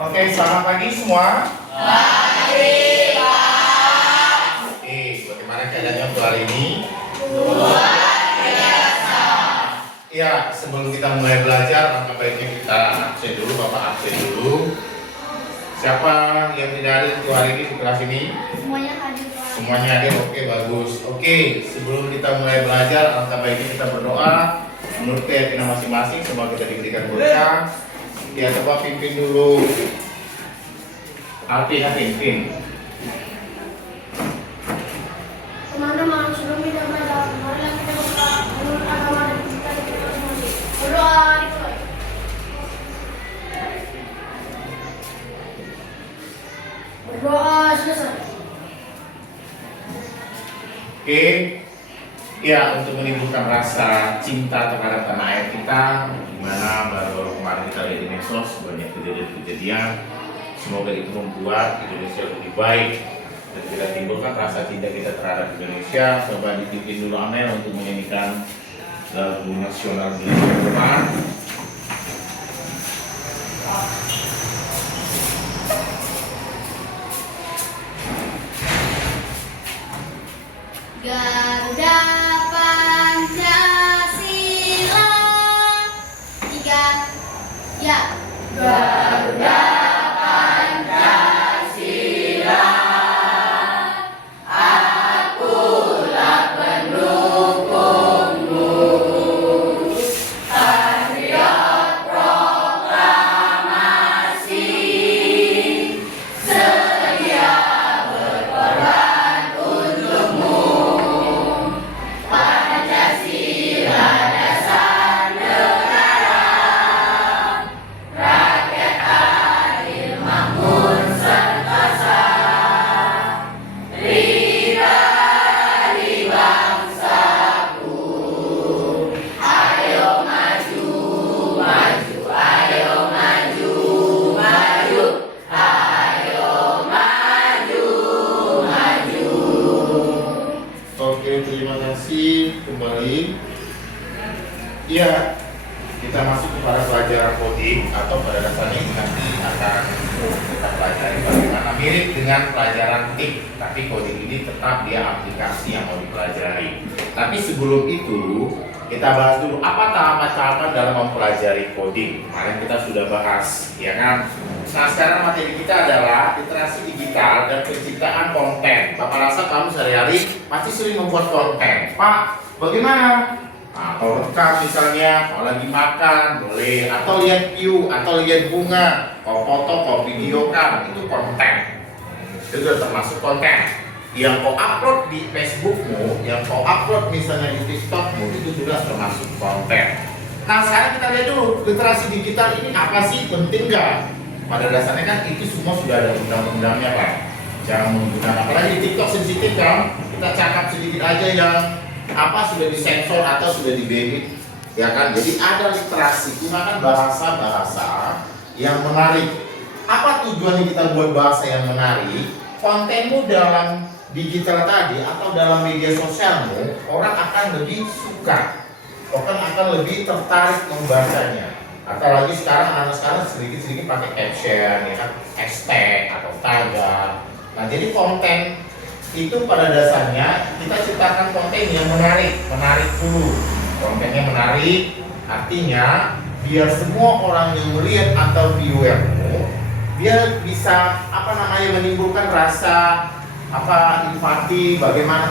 Oke, selamat pagi semua. Pagi, Pak. Oke, bagaimana keadaannya untuk hari ini? Luar biasa. Ya, sebelum kita mulai belajar, maka baiknya kita absen dulu, Bapak absen dulu. Siapa yang tidak hadir untuk hari ini di kelas ini? Semuanya hadir, Pak. Semuanya hadir, oke bagus. Oke, sebelum kita mulai belajar, maka baiknya kita berdoa menurut keyakinan masing-masing. Semoga kita diberikan berkah. Ya, coba pimpin dulu. Artinya pimpin. Teman-teman, sebelum kita belajar, marilah kita berdoa menurut agama dan kita masing-masing. Berdoa dimulai. Berdoa selesai. Oke, ya untuk menimbulkan rasa cinta terhadap tanah air kita, dimana baru kemarin kita lihat di medsos banyak kejadian-kejadian. Semoga itu membuat Indonesia lebih baik dan kita timbulkan rasa cinta kita terhadap Indonesia. Coba dipimpin dulu Amel untuk menyanyikan lagu nasional Indonesia. Garuda Pancasila. 3. Ya. Garuda Pancasila. Akulah pendukungmu. Patriot proklamasi. Sedia berkorban untukmu. Pancasila dasar negara. Rakyat adil, makmur, sentosa. Rida di bangsaku. Ayo maju, maju, ayo maju, maju. Ayo maju, maju. Oke, terima kasih kembali. Iya, kita masuk kepada pelajaran coding atau pada dasarnya ini nanti akan kita pelajari bagaimana mirip dengan pelajaran TIK, tapi coding ini tetap dia aplikasi yang mau dipelajari. Tapi sebelum itu kita bahas dulu apa tahapan-tahapan dalam mempelajari coding. Kemarin kita sudah bahas, ya kan? Nah, sekarang materi kita adalah literasi digital dan penciptaan konten. Bapak rasa kamu sehari-hari pasti sering membuat konten. Pak, bagaimana? Nah, kalau rekam misalnya, kalau lagi makan boleh, atau lihat view, atau lihat bunga, kalau foto, kalau video kan, itu konten. Itu sudah termasuk konten. Yang kau upload di Facebookmu, yang kau upload misalnya di TikTokmu, itu sudah termasuk konten. Nah, sekarang kita lihat dulu literasi digital ini apa sih, penting nggak? Pada dasarnya kan itu semua sudah ada undang-undangnya Pak. Jangan menggunakan, apalagi di TikTok sensitif kan, kita cakap sedikit aja yang apa sudah disensor atau sudah dibanned, ya kan? Jadi ada literasi, gunakan bahasa-bahasa yang menarik. Apa tujuannya kita buat bahasa yang menarik? Kontenmu dalam digital tadi atau dalam media sosialmu, orang akan lebih suka, orang akan lebih tertarik membacanya. Apalagi sekarang anak sekarang sedikit-sedikit pakai caption, ya kan, hashtag atau tagar. Nah, jadi konten itu pada dasarnya kita ciptakan konten yang menarik dulu. Kontennya menarik, artinya biar semua orang yang melihat atau viewermu dia bisa menimbulkan rasa empati, bagaimana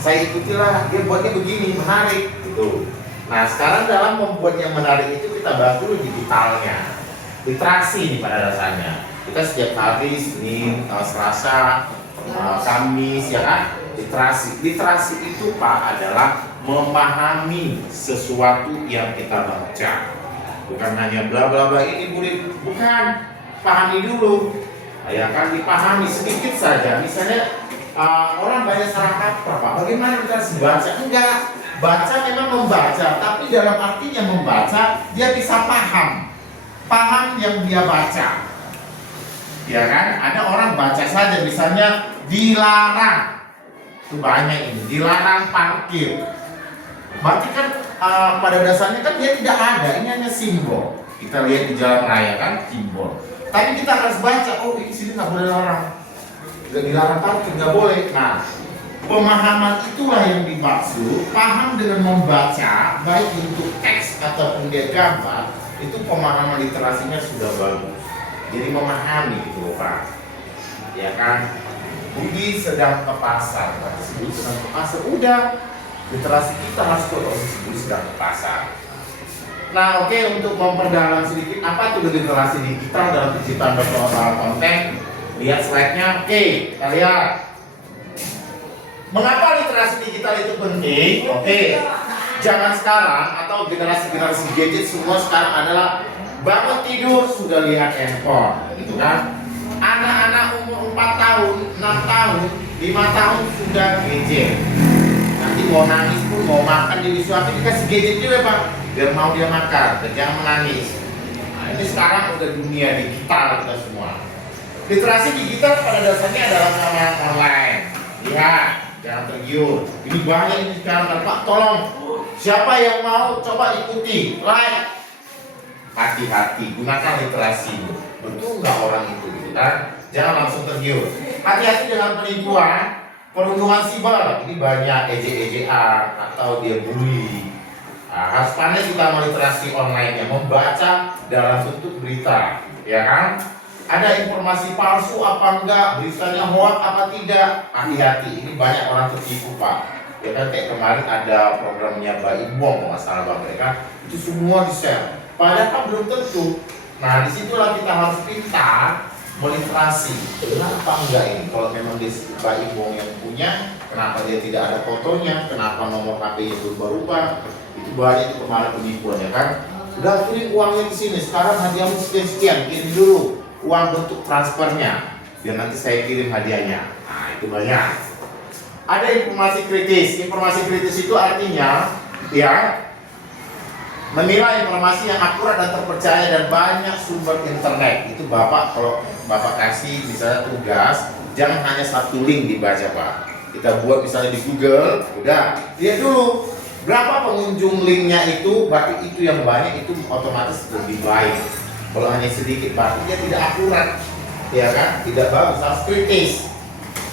saya ikutilah dia buatnya begini menarik gitu. Nah, sekarang dalam membuat yang menarik itu kita bahas dulu digitalnya. Literasi pada dasarnya. Kita setiap hari Senin, Selasa, Kamis, ya kan? Literasi itu Pak adalah memahami sesuatu yang kita baca. Bukan hanya bla bla bla ini boleh, bukan. Pahami dulu. Ya kan, dipahami sedikit saja. Misalnya orang banyak salah kaprah Pak. Bagaimana kita baca? Enggak. Baca memang membaca, tapi dalam artinya membaca dia bisa paham yang dia baca, ya kan? Ada orang baca saja, misalnya dilarang, itu banyak ini, dilarang parkir. Berarti kan pada dasarnya kan dia tidak ada, ini hanya simbol. Kita lihat di jalan raya kan simbol. Tapi kita harus baca, oh ini sini nggak boleh larang, nggak dilarang parkir, nggak boleh. Nah, pemahaman itulah yang dimaksud. Paham dengan membaca, baik untuk teks ataupun dia gambar, itu pemahaman literasinya sudah bagus. Jadi memahami gitu Pak, ya kan? Budi sedang ke pasar, Budi sedang ke pasar, udah literasi kita harus ke Budi sedang ke pasar. Nah oke, untuk memperdalam sedikit apa itu literasi digital dalam penciptaan berkelompok konten, lihat slide-nya. Oke, kita lihat. Mengapa literasi digital itu penting? Oke, jangan sekarang atau generasi-generasi gadget semua sekarang adalah bangun tidur sudah lihat handphone, gitu kan? Anak-anak umur 4 tahun, 6 tahun, 5 tahun sudah gadget. Nanti mau nangis pun, mau makan disuapin dikasih gadget juga Pak, biar mau dia makan, dan jangan menangis. Nah, ini sekarang udah dunia digital kita semua. Literasi digital pada dasarnya adalah pengamalan online. Lihat, jangan tergiur. Ini banyak ini sekarang Pak, tolong. Siapa yang mau coba ikuti, like. Hati-hati, gunakan literasi. Betul nggak orang itu gitu kan? Jangan langsung tergiur. Hati-hati dengan penipuan, perundungan siber. Ini banyak ejek-ejekan atau dia bully. Nah, harus pandai kita meliterasi online-nya, membaca dalam bentuk berita, ya kan? Ada informasi palsu apa enggak, beritanya hoax apa tidak, hati-hati. Ini banyak orang tertipu Pak. Ya kan kayak kemarin ada programnya Mbak Ibong, masalah Bang mereka itu semua di-share. Padahal belum tentu. Nah disitulah kita harus pintar meliterasi. Kenapa enggak ini? Kalau memang dia Mbak Ibong yang punya, kenapa dia tidak ada fotonya? Kenapa nomor HP-nya berubah-ubah? Itu banyak itu kemarin penipuan ya kan? Udah kirim uangnya ke sini. Sekarang hadiahmu sekian-sekian, kirim dulu uang bentuk transfernya. Biar nanti saya kirim hadiahnya. Nah itu banyak. Ada informasi kritis. Informasi kritis itu artinya ya menilai informasi yang akurat dan terpercaya dan banyak sumber internet. Itu Bapak kalau Bapak kasih misalnya tugas, jangan hanya satu link dibaca Pak. Kita buat misalnya di Google, udah lihat dulu berapa pengunjung linknya itu, berarti itu yang banyak itu otomatis lebih baik. Kalau hanya sedikit berarti dia tidak akurat, ya kan? Tidak bagus, harus kritis.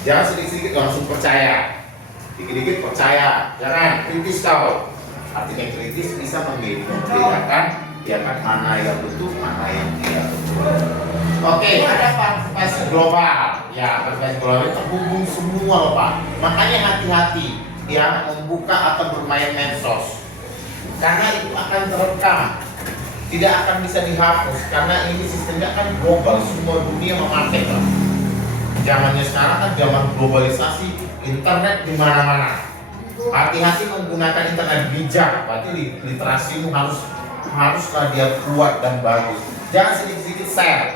Jangan sedikit-sedikit langsung percaya, dikit-dikit percaya, jangan kritis kau. Artinya kritis bisa membedakan ya kan mana yang betul, mana yang tidak betul. Oke, ada partisipasi global. Ya, partisipasi global itu terhubung semua loh Pak. Makanya hati-hati ya membuka atau bermain medsos. Karena itu akan terekam. Tidak akan bisa dihapus karena ini sistemnya kan global, semua dunia memakai lah. Zamannya sekarang kan zaman globalisasi, internet di mana-mana. Hati-hati menggunakan internet bijak, berarti literasimu haruslah dia kuat dan bagus. Jangan sedikit-sedikit share,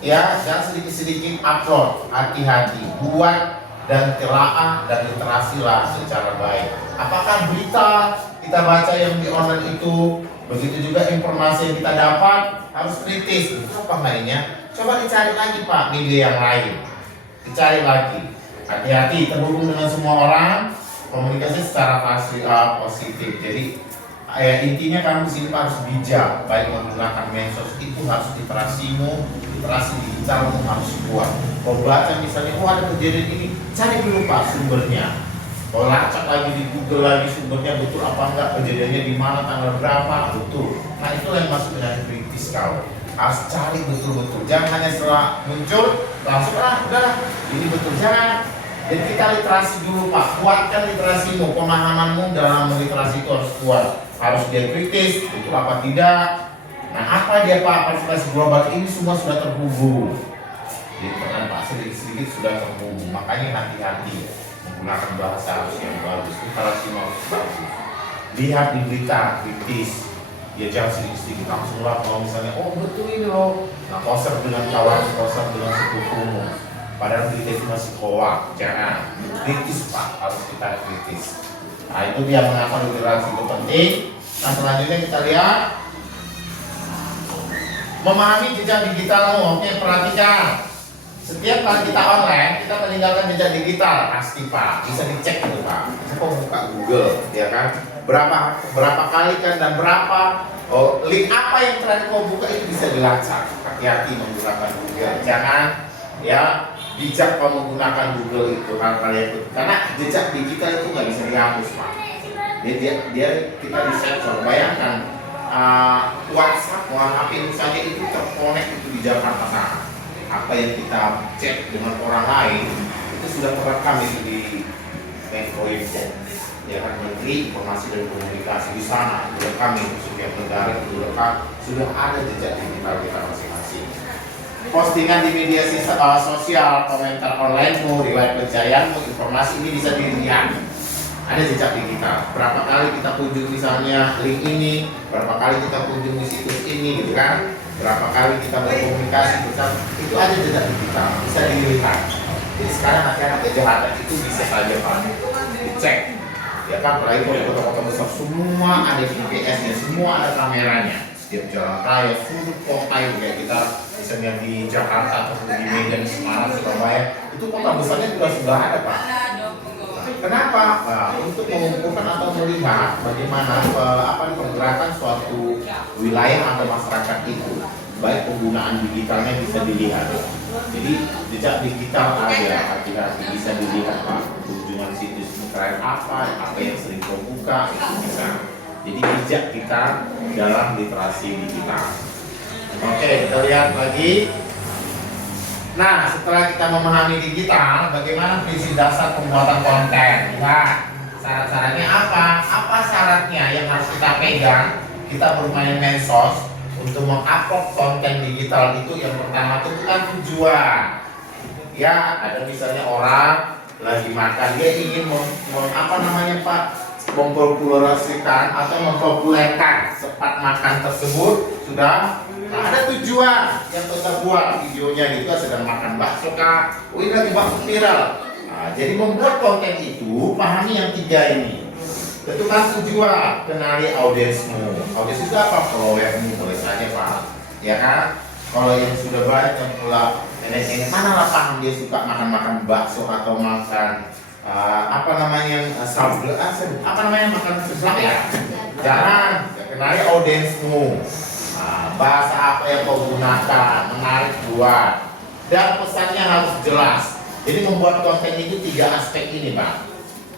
ya, jangan sedikit-sedikit upload. Hati-hati, buat dan telaah dan literasilah secara baik. Apakah berita kita baca yang di online itu, begitu juga informasi yang kita dapat harus kritis. Itu apa mainnya? Coba dicari lagi Pak media yang lain, dicari lagi. Hati-hati terhubung dengan semua orang. Komunikasi secara positif. Jadi intinya kamu di sini harus bijak, baik menggunakan medsos itu harus literasimu, literasi digitalmu harus kuat. Kalau baca misalnya, oh ada kejadian ini, cari dulu Pak sumbernya. Kalau lacak lagi di Google lagi sumbernya betul apa enggak, kejadiannya di mana, tanggal berapa, betul. Nah itulah yang masuk dengan kritis kau. Harus cari betul-betul. Jangan hanya setelah muncul langsung udah ini betul, jangan. Jadi kita literasi dulu Pak, kuatkan literasimu, pemahamanmu dalam literasi itu harus kuat. Harus dia kritis, itu apa tidak. Nah apa dia Pak, partisipasi global ini semua sudah terhubung. Jadi kan Pak, sedikit-sedikit sudah terhubung. Makanya hati-hati menggunakan bahasa harus yang bagus, literasi harus bagus. Lihat di berita, kritis. Ya jangan sedikit-sedikit langsung lah kalau misalnya, oh betul ini loh. Nah koser dengan kawan, koser dengan sepupumu. Padahal berita itu masih hoax, jangan. Kritis Pak, harus kita kritis. Nah itu dia mengapa literasi itu penting. Nah selanjutnya kita lihat memahami jejak digitalmu. Oke, perhatikan. Setiap kali kita online, kita meninggalkan jejak digital pasti Pak. Bisa dicek itu Pak. Saya kok buka Google, ya kan? berapa kali kan, dan berapa link apa yang terakhir kau buka itu bisa dilacak. Hati-hati menggunakan Google, jangan ya bijak kalau menggunakan Google itu hal-hal itu, karena jejak digital itu nggak bisa dihapus Pak. Dia kita di sensor. Bayangkan WhatsApp, HP saja itu terkonek itu di Jakarta sana. Apa yang kita chat dengan orang lain itu sudah terekam itu di Menko Info, ya kan, Menteri Informasi dan Komunikasi di sana direkam itu, setiap negara itu direkam, sudah ada jejak digital kita masing-masing. Postingan di media sosial, komentar onlinemu, riwayat pencarianmu, informasi ini bisa dilihat. Ada jejak digital. Berapa kali kita kunjung misalnya link ini, berapa kali kita kunjung di situs ini, gitu kan? Berapa kali kita berkomunikasi bersama, itu ada jejak digital, bisa dilihat. Jadi sekarang anak-anak kejahatan itu bisa saja Pak dicek, ya kan? Apalagi kalau kota-kota besar semua ada GPS-nya, semua ada kameranya. Setiap jalan raya, sudut kota itu kayak kita misalnya di Jakarta atau di Medan, Semarang, Surabaya, itu kota besarnya juga sudah ada Pak. Kenapa? Untuk mengumpulkan atau melihat bagaimana pergerakan suatu wilayah atau masyarakat itu, baik penggunaan digitalnya bisa dilihat. Jadi jejak digital ada, hati-hati bisa dilihat Pak. Kunjungan situs terakhir apa yang sering kau buka itu bisa. Jadi jejak kita dalam literasi digital. Oke, kita lihat lagi. Nah, setelah kita memahami digital, bagaimana prinsip dasar pembuatan konten? Nah, syarat-syaratnya apa? Apa syaratnya yang harus kita pegang? Kita bermain medsos untuk mengupload konten digital itu, yang pertama itu kan tujuan. Ya, ada misalnya orang lagi makan, dia ingin mempopulerasikan atau mempopulerkan tempat makan tersebut, sudah. Nah, ada tujuan yang kita buat videonya gitu, sedang makan bakso kah? Ini lagi bakso viral. Nah, jadi membuat konten itu, pahami yang tiga ini. Tentukan tujuan, kenali audiensmu. Audiens itu apa? Followermu, boleh saja Pak. Ya kan? Kalau yang sudah banyak yang pula nenek-nenek, mana lah paham dia suka makan bakso atau makan makan seblak ya? Jangan, kenali audiensmu. Bahasa apa yang kau gunakan, menarik buat, dan pesannya harus jelas. Jadi membuat konten itu tiga aspek ini Pak.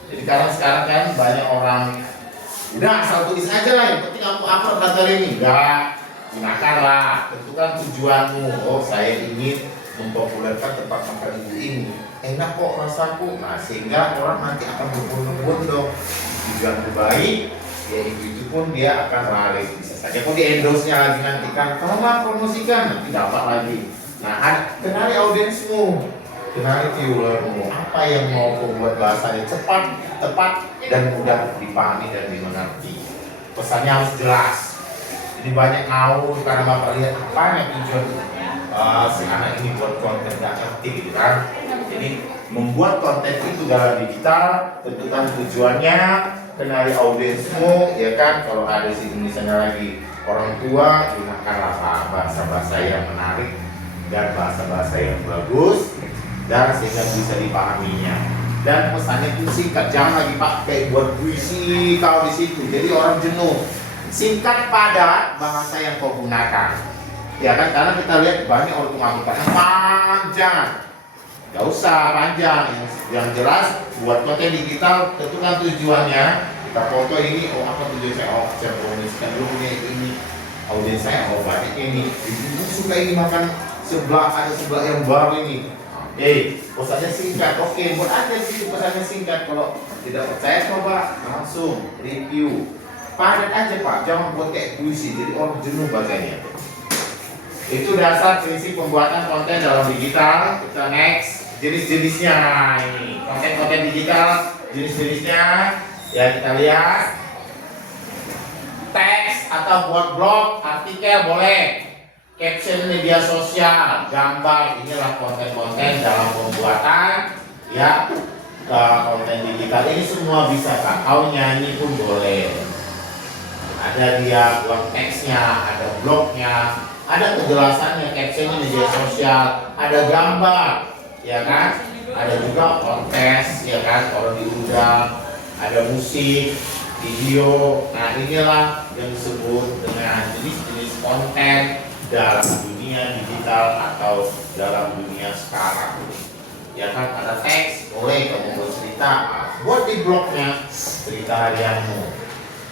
Jadi karena sekarang kan banyak orang udah asal tulis aja lah, yang penting aku upload data ini. Enggak, gunakanlah, tentukan tujuanmu. Oh, saya ingin mempopulerkan tempat makan ibu ini, enak kok rasaku. Nah, sehingga orang nanti akan berbondong-bondong. Tujuanku baik, ya itu pun dia akan laris. Bisa saja kok di endorse-nya lagi nanti kan, kalau nggak promosikan nanti dapat lagi. Nah, kenali audiensmu, kenali viewermu, apa yang mau kau buat bahasanya cepat, tepat, dan mudah dipahami dan dimengerti. Pesannya harus jelas. Jadi banyak ngawur karena Bapak lihat apa yang tujuan si anak ini buat konten nggak ngerti gitu kan. Jadi membuat konten itu dalam digital, tentukan tujuannya, kenali audiensmu, ya kan. Kalau ada sih misalnya lagi orang tua, gunakanlah bahasa-bahasa yang menarik dan bahasa-bahasa yang bagus, dan sehingga bisa dipahaminya. Dan pesannya itu singkat, jangan lagi pakai buat puisi kalau di situ, jadi orang jenuh. Singkat padat bahasa yang kau gunakan, ya kan, karena kita lihat banyak orang panjang. Gak usah panjang, yang jelas buat konten digital, tentukan tujuannya. Kita foto ini, oh apa tujuan saya? Oh, saya promosikan dulu ini audiens saya, oh banyak ini. Ibu suka ini makan sebelah, ada sebelah yang baru ini. Pesannya singkat, oke, buat aja sih pesannya singkat. Kalau tidak percaya coba langsung review. Padat aja Pak, jangan buat kayak puisi, jadi orang jenuh bacanya. Itu dasar prinsip pembuatan konten dalam digital. Kita next. Jenis-jenisnya ini, konten-konten digital, jenis-jenisnya ya kita lihat. Teks atau buat blog, artikel boleh, caption media sosial, gambar, inilah konten-konten dalam pembuatan ya konten digital. Ini semua bisa Kak, kau nyanyi pun boleh. Ada dia buat teksnya, ada blognya, ada kejelasannya, captionnya media sosial, ada gambar, ya kan, ada juga kontes, ya kan, kalau diundang, ada musik, video. Nah, inilah yang disebut dengan jenis-jenis konten dalam dunia digital atau dalam dunia sekarang. Ya kan, ada teks, boleh kamu bercerita, buat di blognya cerita harianmu.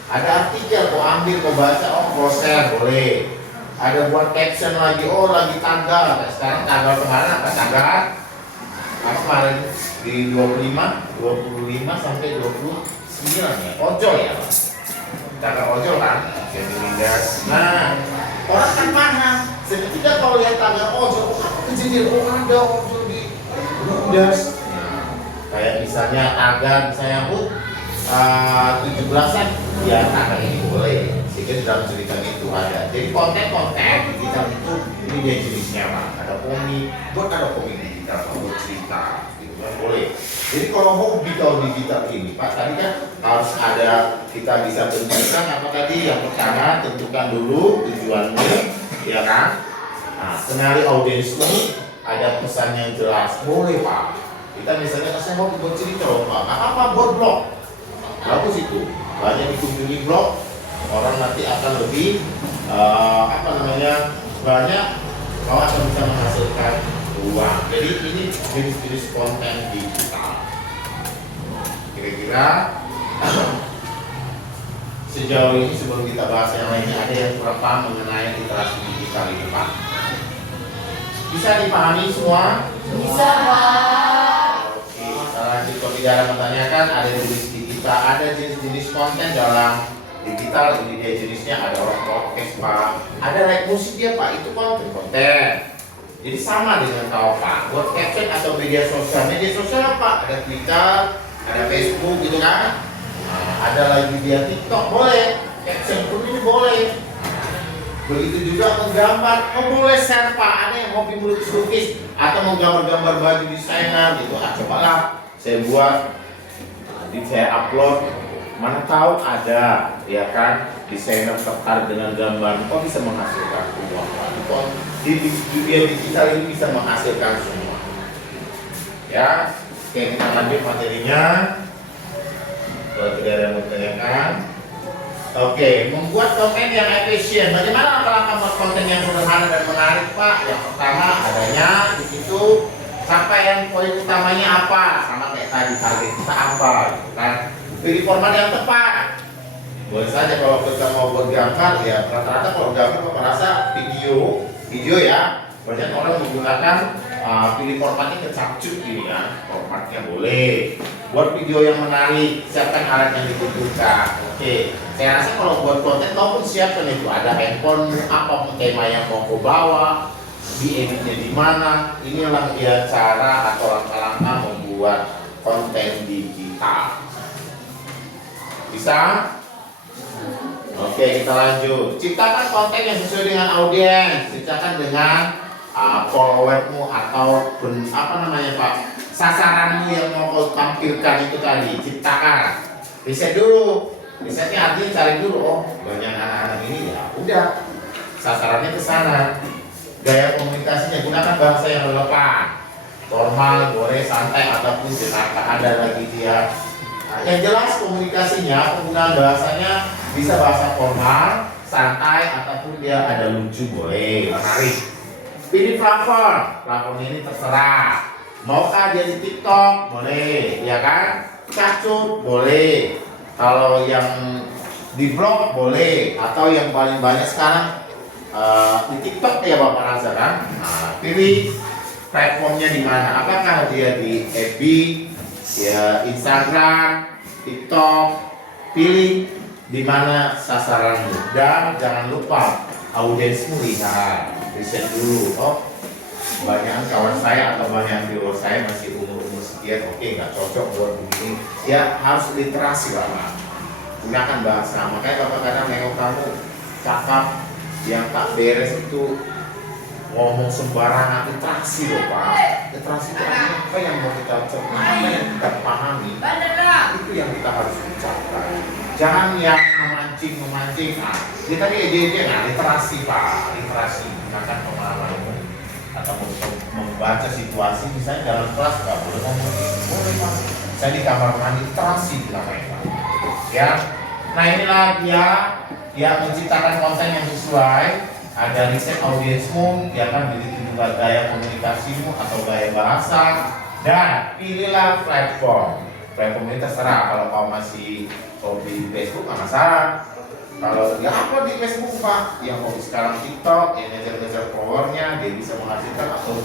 Ada artikel, kau ambil, kau baca, oh kau share, boleh. Ada buat caption lagi, oh lagi tanggal. Nah, sekarang tanggal kemarin apa tanggal? Kemarin di 25 sampai 29 ya, ojol ya. Tanggal ojol kan, jadi lindas. Nah, orang kan mana? Seketika kalau lihat tanggal ojol, oh apa kejadian? Oh ada ojol di lindas. Nah, kayak misalnya tanggal misalnya 17-an, ya tanggal ini boleh. Sehingga dalam cerita itu ada. Jadi konten-konten digital itu ini dia jenisnya Pak. Ada komik, buat ada komik digital, buat cerita, gitu kan boleh. Jadi kalau hobi kalau digital ini Pak, tadi kan harus ada, kita bisa tentukan apa tadi? Yang pertama tentukan dulu tujuanmu, ya kan? Nah, skenario audiensmu, ada pesan yang jelas, boleh Pak. Kita misalnya saya mau buat cerita loh Pak, apa buat blog? Bagus itu, banyak dikunjungi blog, orang nanti akan lebih banyak, kau akan bisa menghasilkan uang. Jadi ini jenis-jenis konten digital. Kira-kira sejauh ini sebelum kita bahas yang lainnya, ada yang kurang paham mengenai literasi digital ini Pak? Bisa dipahami semua? Bisa, Pak. Oke, kita lanjut ke bicara menanyakan ada jenis digital, ada jenis-jenis konten dalam digital. Ini dia jenisnya, ada orang podcast Pak, ada like musik dia Pak, itu konten. Jadi sama dengan kau Pak, buat caption atau media sosial apa? Ada Twitter, ada Facebook gitu kan. Nah, ada lagi dia TikTok, boleh. Caption pun ini boleh. Begitu juga menggambar, boleh share Pak. Ada yang hobi melukis atau menggambar-gambar baju desainer gitu. Cobalah saya buat, saya upload. Mana tahu ada, ya kan, desainer tertarik dengan gambar, kok bisa menghasilkan uang. Kok di dunia digital ini bisa menghasilkan semua. Ya, oke, kita lanjut materinya. Kalau tidak ada yang bertanyakan, oke, membuat konten yang efisien. Bagaimana langkah membuat konten yang sederhana dan menarik Pak? Yang pertama adanya di situ capaian poin utamanya apa? Sama kayak tadi, target kita apa, gitu kan? Pilih format yang tepat. Boleh saja kalau kita mau buat gambar, ya rata-rata kalau gambar kok merasa video ya, banyak orang menggunakan pilih formatnya kecapcut gini kan, formatnya boleh. Buat video yang menarik, siapkan alat yang dibutuhkan. Oke, saya rasa kalau buat konten kau pun siapkan itu, ada handphone, apa tema yang mau kau bawa, dieditnya di mana. Inilah ya cara atau langkah-langkah membuat konten digital. Bisa? Oke, kita lanjut. Ciptakan konten yang sesuai dengan audiens. Ciptakan dengan followermu atau Pak, sasaranmu yang mau kau tampilkan itu tadi. Ciptakan. Riset dulu. Risetnya artinya cari dulu. Oh, banyak anak-anak ini ya. Udah. Sasarannya ke sana. Gaya komunikasinya gunakan bahasa yang relevan. Formal, boleh, santai ataupun jenaka. Ada lagi dia. Nah, yang jelas komunikasinya, penggunaan bahasanya bisa bahasa formal, santai, ataupun dia ada lucu, boleh, menarik. Pilih platform ini terserah. Maukah dia di TikTok, boleh, ya kan? Cacut, boleh. Kalau yang di blog, boleh. Atau yang paling banyak sekarang di TikTok ya Bapak Raza kan? Nah, pilih platformnya di mana? Apakah dia di FB, ya Instagram, TikTok, pilih di mana sasaranmu. Dan jangan lupa audiensmu lihat, riset dulu. Oh, banyak kawan saya atau banyak viewer saya masih umur sekian, oke, nggak cocok buat begini. Ya harus literasi Bapak. Gunakan bahasa. Makanya Bapak kadang nengok kamu cakap yang tak beres itu ngomong sembarangan, literasi loh Pak. Literasi itu apa yang mau kita ucapkan, apa yang kita pahami, itu yang kita harus ucapkan. Jangan yang memancing. Kita ini literasi Pak, literasi. Gunakan pengalamanmu atau membaca situasi, misalnya dalam kelas nggak boleh ngomong, boleh Pak. Saya di kamar mandi, literasi namanya Pak. Ya, Nah inilah dia menciptakan konten yang sesuai. Ada riset audiensmu, dia akan begitu juga gaya komunikasimu atau gaya bahasa, dan pilihlah platform. Platform ini terserah, kalau kau masih hobi Facebook nggak masalah. Kalau dia upload di Facebook pak, yang hobi sekarang TikTok, yang ngejar-ngejar followernya, dia bisa menghasilkan atau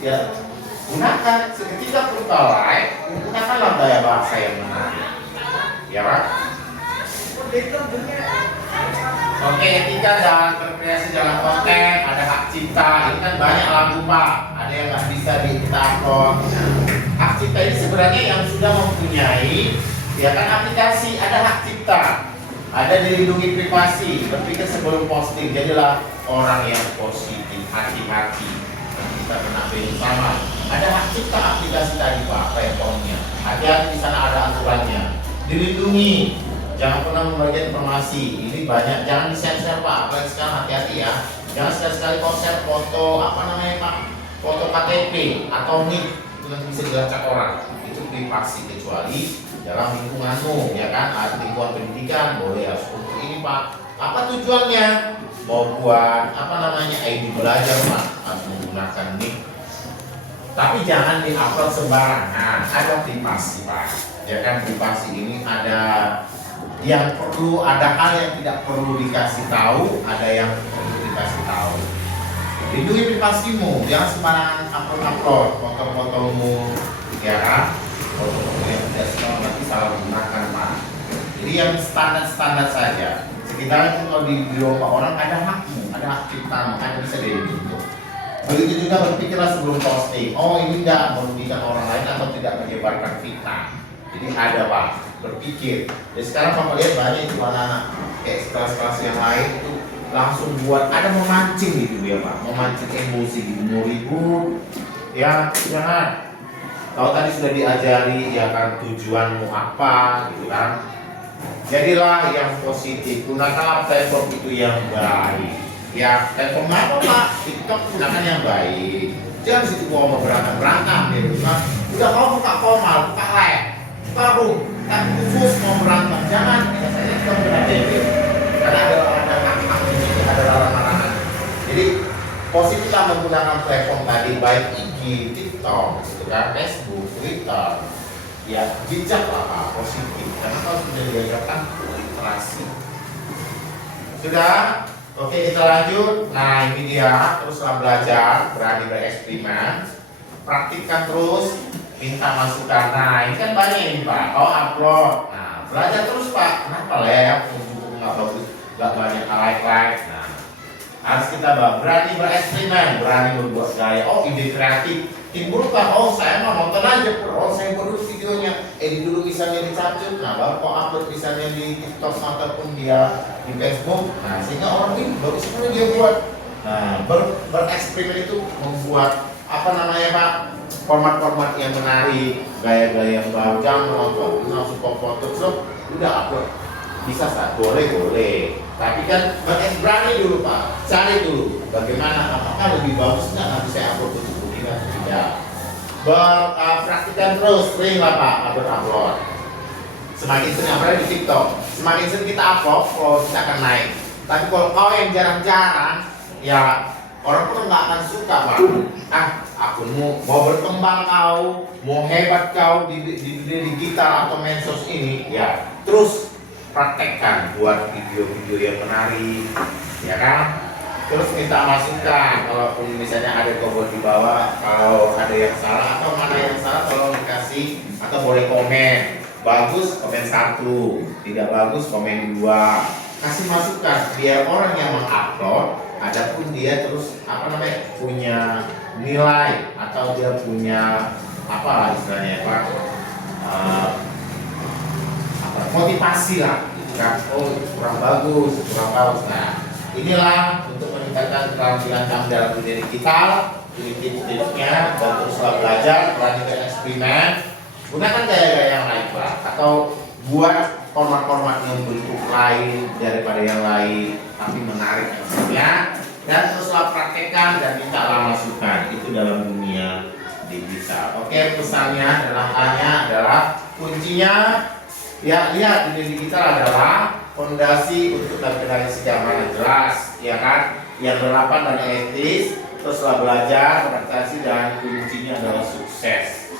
ya gunakan seketika perlu kau like, gunakanlah gaya bahasa yang menarik, ya pak. Oke, etika dan berkreasi dalam konten, ada hak cipta. Ini kan banyak lagu pak, ada yang nggak bisa kita upload. Hak cipta ini sebenarnya yang sudah mempunyai, ya kan, aplikasi, ada hak cipta, ada dilindungi privasi. Berpikir sebelum posting, jadilah orang yang positif, hati-hati. Kita kena sama. Ada hak cipta aplikasi tadi pak, platformnya. Hati-hati, di sana ada aturannya. Dilindungi. Jangan pernah membagikan informasi. Ini banyak, jangan di-share pak. Apalagi sekarang hati-hati ya. Jangan sekali-sekali kau share foto pak, foto KTP atau NIK, itu nanti bisa dilacak orang. Itu privasi, kecuali dalam lingkunganmu, ya kan? Ada lingkungan pendidikan, boleh harus untuk ini pak. Apa tujuannya? Mau buat ID belajar pak, atau menggunakan NIK. Tapi jangan di-upload sembarangan. Ada privasi pak. Ya kan, privasi ini ada yang perlu, ada hal yang tidak perlu dikasih tahu, ada yang perlu dikasih tahu. Lindungi privasimu, jangan sembarangan upload foto-fotomu, ya kan? Foto-foto yang tidak semua nanti salah gunakan pak. Jadi yang standar saja. Sekitar kalau di rumah orang ada hakmu, ada hak ciptamu, ada bisa dilindungi. Begitu juga berpikirlah sebelum posting. Oh ini tidak merugikan orang lain atau tidak menyebarkan fitnah. Jadi ada pak, berpikir. Jadi sekarang Bapak lihat banyak itu anak-anak kayak kelas-kelas yang lain itu langsung buat, ada memancing gitu ya pak, memancing emosi gitu, mau ribut. Ya jangan. Kalau tadi sudah diajari ya kan tujuanmu apa gitu kan. Jadilah yang positif, gunakanlah platform itu yang baik. Ya platform apa pak? TikTok gunakan yang baik. Jangan situ mau berantem gitu kan. Udah mau buka komal, buka like, baru tak khusus mau berantem, jangan. Biasanya kita berada karena ada hak-hak di situ, ada larangan. Jadi positiflah menggunakan platform tadi, baik IG, TikTok, gitu kan, Facebook, Twitter. Ya bijaklah pak, positif. Karena kalau sudah diajarkan literasi. Sudah, oke kita lanjut. Nah ini dia, teruslah belajar, berani bereksperimen, praktikkan terus. Minta masukan. Nah ini kan banyak ini pak, kau upload, nah belajar terus pak. Kenapa buku nggak bagus, nggak banyak like. Nah harus kita berani bereksperimen, berani berbuat gaya. Oh ide kreatif timbul pak. Oh saya mau nonton aja. Oh saya buat videonya, edit dulu misalnya dicacut. Nah baru kau upload misalnya di TikTok ataupun dia di Facebook. Nah sehingga orang ini baru sebenarnya dia buat. Nah bereksperimen itu membuat pak, format-format yang menarik, gaya-gaya yang baru. Jangan nonton langsung foto terus udah upload. Bisa saat boleh, tapi kan berani dulu pak, cari dulu bagaimana, apakah lebih bagus nggak nanti saya upload untuk ini atau tidak. Praktikkan terus, sering lah pak upload. Semakin sering, apalagi di TikTok, semakin sering kita upload, kalau kita akan naik. Tapi kalau kau yang jarang-jarang, ya orang pun nggak akan suka pak. Akunmu mau berkembang kau, mau hebat kau di dunia digital atau medsos ini, ya terus praktekkan, buat video-video yang menarik, ya kan? Terus minta masukan, kalaupun misalnya ada kobot di bawah, kalau ada yang salah atau mana yang salah, tolong dikasih atau boleh komen. Bagus komen 1, tidak bagus komen 2. Kasih masukan biar orang yang mengupload, adapun dia terus punya nilai atau dia punya istilahnya pak, motivasi lah gitu kan. Oh kurang bagus. Nah inilah untuk meningkatkan keterampilan kamu dalam dunia digital. Ini tips-tipsnya, dan teruslah belajar, berani bereksperimen, gunakan gaya-gaya yang lain pak, atau buat format-format yang bentuk lain daripada yang lain tapi menarik maksudnya. Dan teruslah praktekkan dan mintalah masukan, itu dalam dunia digital. Oke, pesannya adalah kuncinya ya lihat dunia digital adalah fondasi untuk generasi keamanan jelas, ya kan? Yang relevan dan etis, teruslah belajar, adaptasi, dan kuncinya adalah sukses.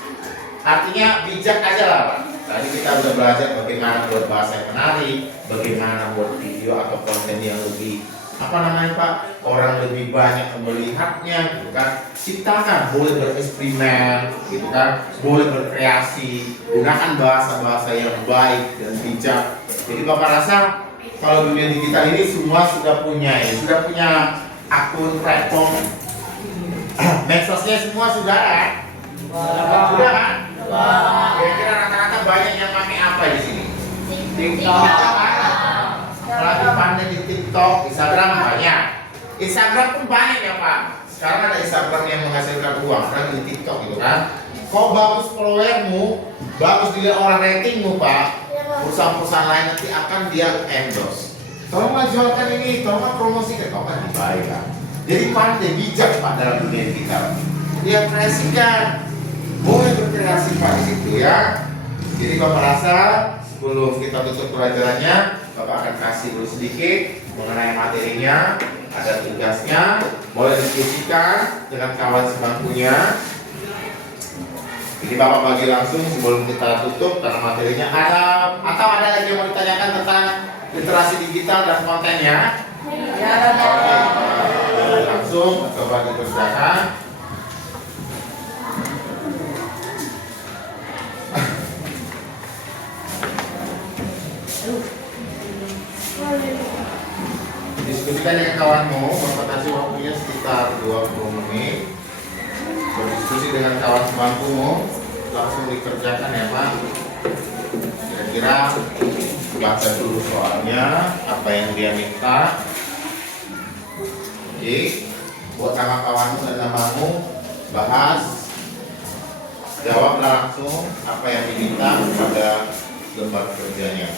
Artinya bijak aja lah Pak. Tadi kita udah belajar bagaimana buat bahasa yang menarik, bagaimana buat video atau konten yang lebih Pak, orang lebih banyak melihatnya gitu kan. Ciptakan, boleh bereksperimen gitu kan, boleh berkreasi, gunakan bahasa-bahasa yang baik dan bijak. Jadi Bapak rasa kalau dunia digital ini semua sudah punya akun platform medsosnya semua sudah kan? Sudah kan? Kira-kira rata-rata banyak yang pakai apa di sini? TikTok. Apalagi pandai di TikTok, Instagram banyak. Instagram pun banyak ya Pak. Sekarang ada Instagram yang menghasilkan uang, sekarang di TikTok gitu kan. Kok bagus followermu, bagus dilihat orang ratingmu Pak. Perusahaan-perusahaan lain nanti akan dia endorse. Tolonglah jualkan ini, tolonglah promosikan, kok kan dibayar kan. Jadi pandai bijak Pak dalam dunia digital. Dia kreasikan, boleh berkreasi Pak di situ ya. Jadi Bapak rasa sebelum kita tutup pelajarannya, Bapak akan kasih dulu sedikit mengenai materinya, ada tugasnya, boleh diskusikan dengan kawan sebangkunya. Jadi Bapak bagi langsung sebelum kita tutup karena materinya atau ada lagi yang mau ditanyakan tentang literasi digital dan kontennya? Ya, Oke, langsung coba dipersilakan. Diskusikan dengan kawanmu, Bapak kasih waktunya sekitar 20 menit. Berdiskusi dengan kawan sebangkumu, langsung dikerjakan ya Pak. Kira-kira baca dulu soalnya, apa yang dia minta. Oke, buat nama kawanmu dan namamu, bahas, jawablah langsung apa yang diminta pada lembar kerjanya.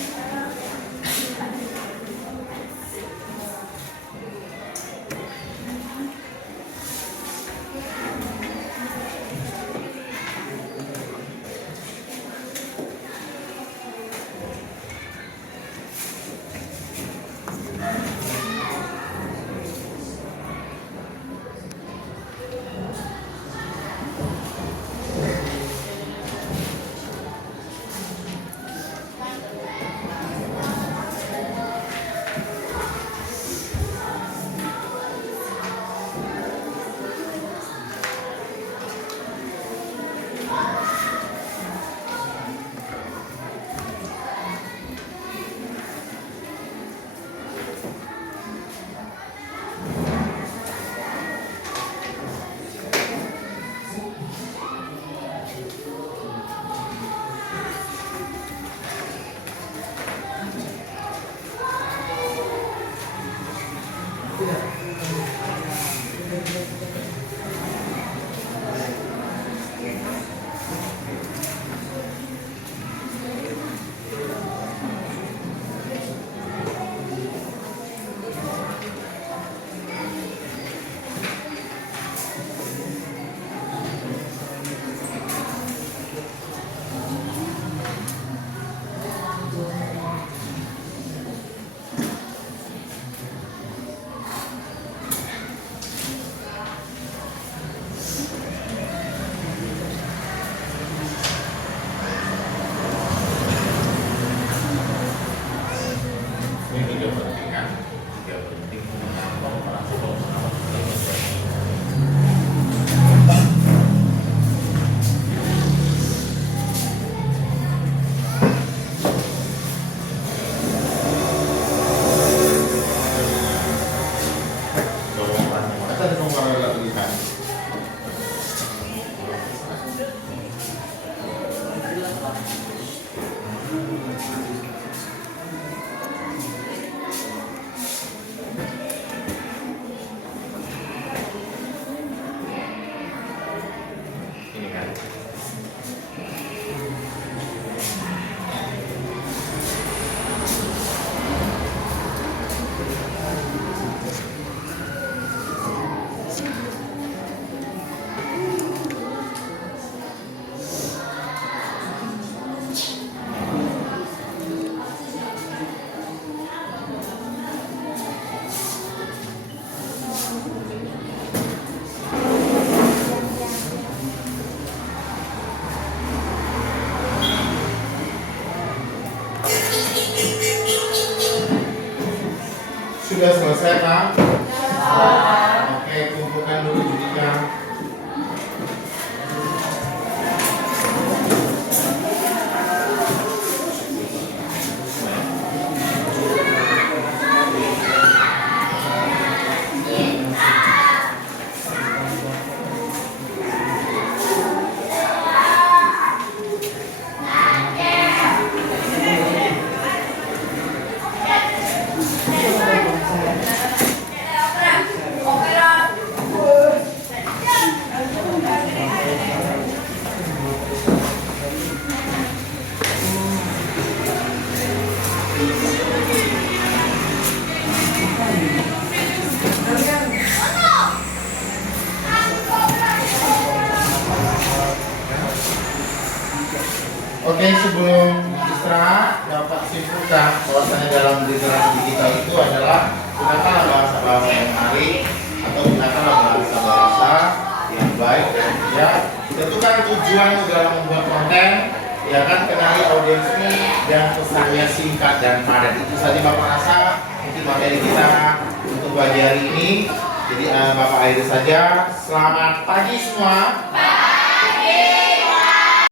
selesai kan? Oke, kumpulkan dulu judulnya. Oke, sebelum istirahat, dapat simpulkan bahwasanya dalam literasi digital itu adalah gunakanlah bahasa-bahasa yang menarik atau gunakanlah bahasa-bahasa yang baik dan bijak. Tentukan tujuan dalam membuat konten, ya kan, kenali audiensmu dan pesannya singkat dan padat. Itu saja Bapak rasa untuk materi kita untuk pagi hari ini. Jadi Bapak akhiri saja. Selamat pagi semua.